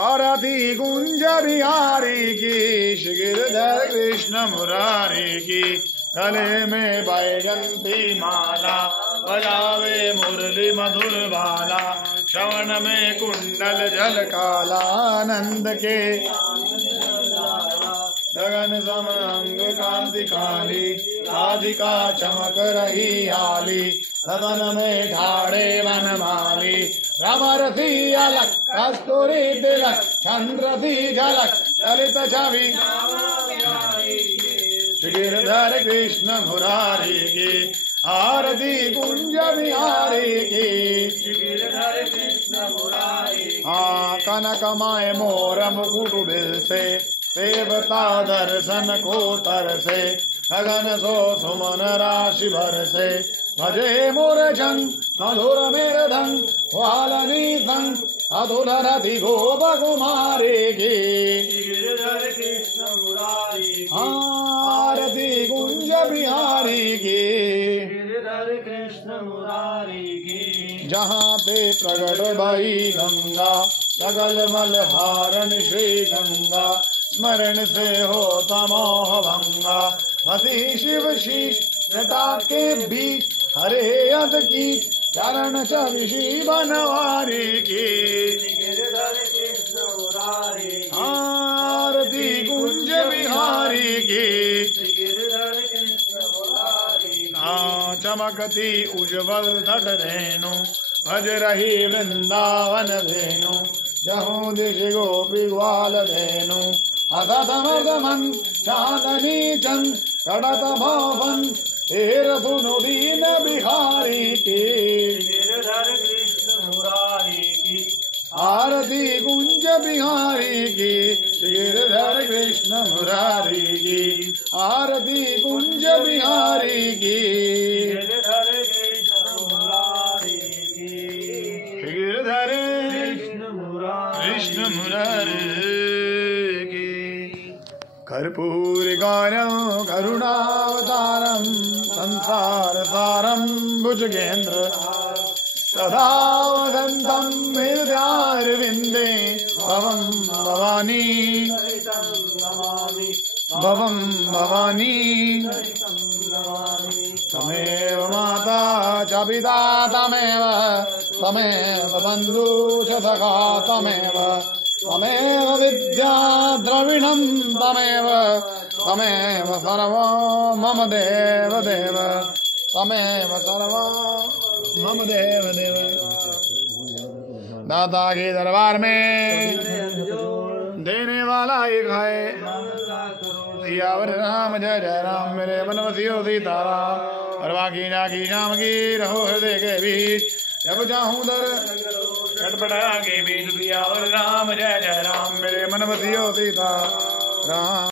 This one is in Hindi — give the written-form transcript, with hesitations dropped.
आरती कुंज बिहारी की, गिरधर कृष्ण मुरारी की। गले में बैजंती माला, बजावे मुरली मधुर बाला। श्रवण में कुंडल जल काला, आनंद के गगन सम अंग कांति काली। राधिका चमक रही आली, सदन में ठाड़े वनमाली। रमरसी अलक, कस्तूरी तिलक, चंद्रसी झलक, ललित छवि गिरधर कृष्ण मुरारी की। आरती कुंज बिहारी की, गिरधर कृष्ण मुरारी। हाँ कनकमय मोर मुकुट बिल से, देवता दर्शन को तरसे। गगन सो सुमन राशि भर से, भजे मूर्छन मधुर मेरे धन। वालनी संग अधुर रति गोप कुमारी की, गिरधर कृष्ण मुरारी। आरती कुंज बिहारी की, गिरधर कृष्ण मुरारी की। जहाँ पे प्रगट भई गंगा, सकल मल हारण श्री गंगा। स्मरण से होता मोह भंगा, मति शिव शीश जटा के बीच। हरे अध की चरण चविषी बनवारी की, गिरधर कृष्ण मुरारी। आरती कुंज बिहारी की, गिरधर कृष्ण मुरारी। हाँ चमकती उज्ज्वल तट रेणु, भज रही वृंदावन धेनु। जहूँ दिश गोपी ग्वाल धेनु, अदमन चांदनी चंद कड़त भवन। तेर सुनु दीन बिहारी की, गिरधर कृष्ण मुरारी की। आरती कुंज बिहारी की, गिरधर कृष्ण मुरारी की। आरती कुंज बिहारी की, गिरधर कृष्ण मुरारी की। गिरधर कृष्ण मुरारी की। कर्पूर गानम करुणावतारम, संसार सारम भुजगेंद्र। सदा वदन्तं हृदयारविन्दे, भवं भवानी भवं भवानी। तमेव माता च पिता तमेव, तमेव बन्धु च सखा तमेव। तमेव विद्या द्रविणं तमेव, तमेव सर्वं मम देव देव। तमेव सर्वं मम देव देव। दाता के दरबार में देने वाला एक है। सियावर राम जय जय राम, मेरे बनवसियो सीताराम। और बाकी जाकी शाम की रहो हृदय के बीच। जब चाहूं दर छटपटा के बीच। सियावर राम जय जय राम, मेरे बनवसियो सीताराम।